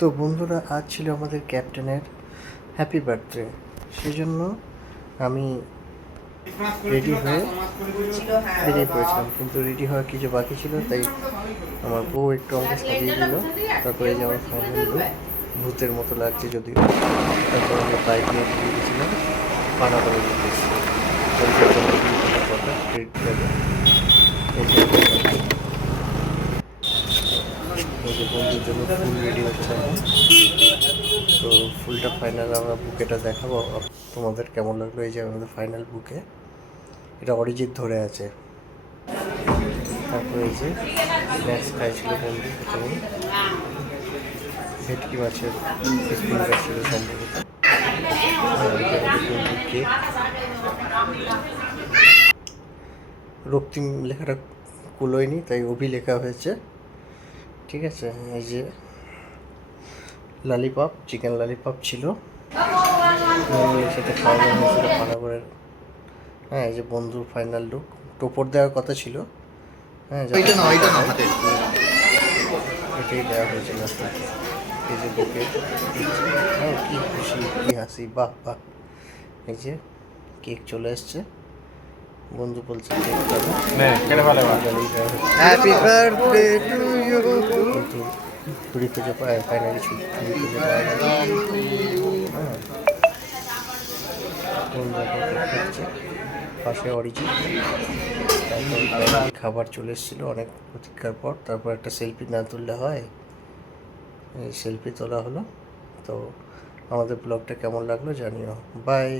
তো বন্ধুরা, আজ ছিল আমাদের ক্যাপ্টেনের হ্যাপি বার্থডে। সেই জন্য আমি রেডি হয়ে বেরিয়ে পড়েছিলাম, কিন্তু রেডি হওয়ার কিছু বাকি ছিল, তাই আমার বউ একটু আমাকে সাজিয়ে দিল। তারপরে যে আমার ফাইনাল লুক, ভূতের মতো লাগছে যদিও। তারপর আমরা বাইক নিয়ে বেরিয়ে গেছিলাম পানাগড়ের উদ্দেশ্যে। কথা স্ট্রিট থেকে বন্ধুর জন্য ফুল রেডি হচ্ছে এখন। তো ফুলটা ফাইনাল আমরা বুকেটা দেখাবো তোমাদের কেমন লাগলো। এই যে আমাদের ফাইনাল বুকে, এটা অরিজিৎ ধরে আছে। তারপরে এই যে স্ন্যাক্স খাইছিল বন্ধু, প্রথমেই ভেটকি মাছের ফিঙ্গার ছিল সম্ভবত। কেক, রক্তিম লেখাটা কুলোয়নি, তাই অভি লেখা হয়েছে। ঠিক আছে, এই যে লালিপপ, চিকেন লালিপপ ছিল, সাথে খাওয়ানো হয়েছিল পানাগড়ের। হ্যাঁ, এই যে বন্ধুর ফাইনাল লুক, টোপর দেওয়ার কথা ছিল। হ্যাঁ, এটাই দেওয়া হয়েছিল। এই যে বুকে, হ্যাঁ, কি খুশি, কি হাসি, বাহ বাহ। এই যে কেক চলে এসছে, বন্ধু বলছে কেক খাবো। Happy birthday to you. কিন্তু ছুরি খুঁজে পায়, ফাইনালি ছুরি খুঁজে পাওয়া গেল। হ্যাঁ, বন্ধু এখন কেক খাচ্ছে, পাশে অরিজিৎ। তারপর খাবার চলে এসেছিলো অনেক প্রতীক্ষার পর। তারপর একটা সেলফি না তুললে হয়, সেলফি তোলা হলো। তো আমাদের ব্লগটা কেমন লাগলো জানিও। বাই।